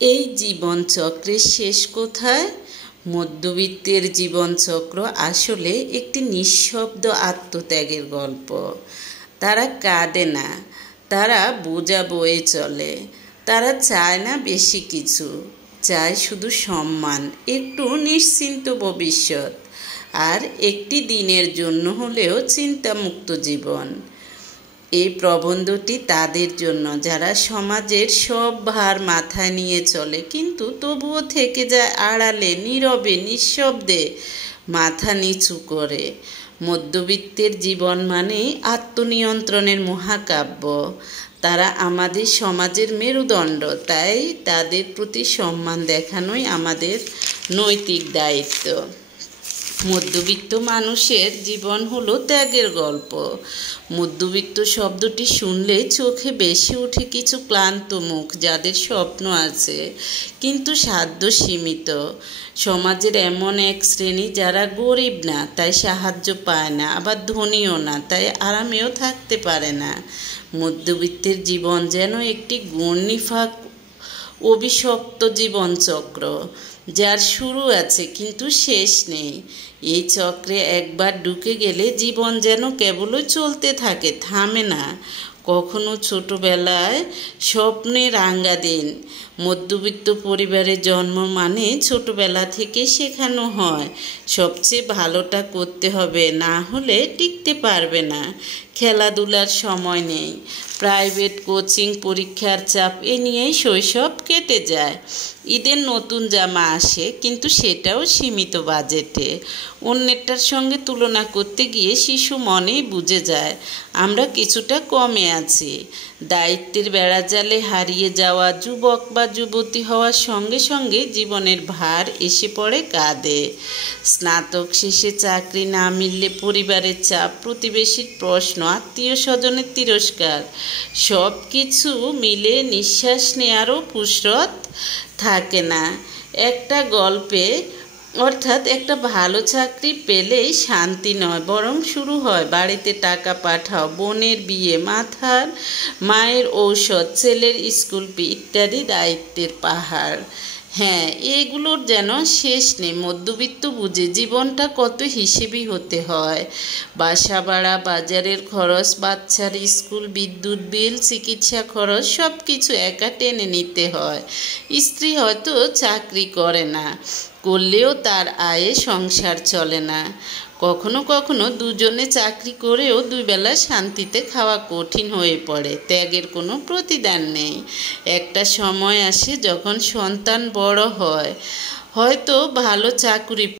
এই জীবনচক্রের শেষ কোথায়? মধ্যবিত্তের জীবনচক্র আসলে একটি নিঃশব্দ আত্মত্যাগের গল্প। তারা কাঁদে না, তারা বোঝা বয়ে চলে। তারা চায় না বেশি কিছু, চায় শুধু সম্মান, একটু নিশ্চিন্ত ভবিষ্যৎ, আর একটি দিনের জন্য হলেও চিন্তামুক্ত জীবন। এই প্রবন্ধটি তাদের জন্য যারা সমাজের সব ভার মাথায় নিয়ে চলে, কিন্তু তবুও থেকে যায় আড়ালে, নীরবে, নিঃশব্দে, মাথা নিচু করে। মধ্যবিত্তের জীবন মানেই আত্মনিয়ন্ত্রণের মহাকাব্য। তারা আমাদের সমাজের মেরুদণ্ড, তাই তাদের প্রতি সম্মান দেখানোই আমাদের নৈতিক দায়িত্ব। মধ্যবিত্ত মানুষের জীবন হলো ত্যাগের গল্প। মধ্যবিত্ত শব্দটি শুনলে চোখে বেশি ওঠে কিছু ক্লান্ত মুখ, যাদের স্বপ্ন আছে কিন্তু সাধ্য সীমিত। সমাজের এমন এক শ্রেণী যারা গরিব না, তাই সাহায্য পায় না, আবার ধনীও না, তাই আরামেও থাকতে পারে না। মধ্যবিত্তের জীবন যেন একটি ঘূর্ণিফাক অভিশপ্ত জীবনচক্র, যার শুরু আছে কিন্তু শেষ নেই। এই চক্রে একবার ঢুকে গেলে জীবন যেন কেবলই চলতে থাকে, থামে না। কখনো ছোটবেলায় স্বপ্নে রাঙা দিন। মধ্যবিত্ত পরিবারে জন্ম মানে ছোটবেলা থেকে শেখানো হয় সবচেয়ে ভালোটা করতে হবে, না হলে টিকতে পারবে না। খেলাধুলার সময় নেই, প্রাইভেট কোচিং, পরীক্ষার চাপ, এ নিয়েই শৈশব কেটে যায়। ঈদের নতুন জামা আসে, কিন্তু সেটাও সীমিত বাজেটে। অন্যেরটার সঙ্গে তুলনা করতে গিয়ে শিশু মনেই বুঝে যায় আমরা কিছুটা কমে আছি। দায়িত্বের বেড়াজালে হারিয়ে যাওয়া যুবক বা যুবতী হওয়ার সঙ্গে সঙ্গে জীবনের ভার এসে পড়ে কাঁধে। স্নাতক শেষে চাকরি না মিললে পরিবারের চাপ, প্রতিবেশীর প্রশ্ন, আত্মীয় স্বজনের তিরস্কার, সব কিছু মিলে নিঃশ্বাস নেয়ারও ফুরসত থাকে না। একটা গল্পে অর্থাৎ একটা ভালো চাকরি পেলেই শান্তি নয়, বরং শুরু হয় বাড়িতে টাকা পাঠাও, বোনের বিয়ে, মায়ের ঔষধ, ছেলের স্কুল ফি ইত্যাদি দায়িত্বের পাহাড়। হ্যাঁ, এগুলোর যেন শেষ নেই। মধ্যবিত্ত বুঝে জীবনটা কত হিসেবি হতে হয়। বাসা ভাড়া, বাজারের খরচ, বাচ্চার স্কুল, বিদ্যুৎ বিল, চিকিৎসা খরচ, সব কিছু একা টেনে নিতে হয়। স্ত্রী হয়তো চাকরি করে না, করলেও তার আয়ে সংসার চলে না। কখনো কখনো দুজনে চাকরি করেও দুই বেলা শান্তিতে খাওয়া কঠিন হয়ে পড়ে। ত্যাগের কোনো প্রতিদান নেই। একটা সময় আসে যখন সন্তান বড় হয়, হয়তো ভালো চাকুরি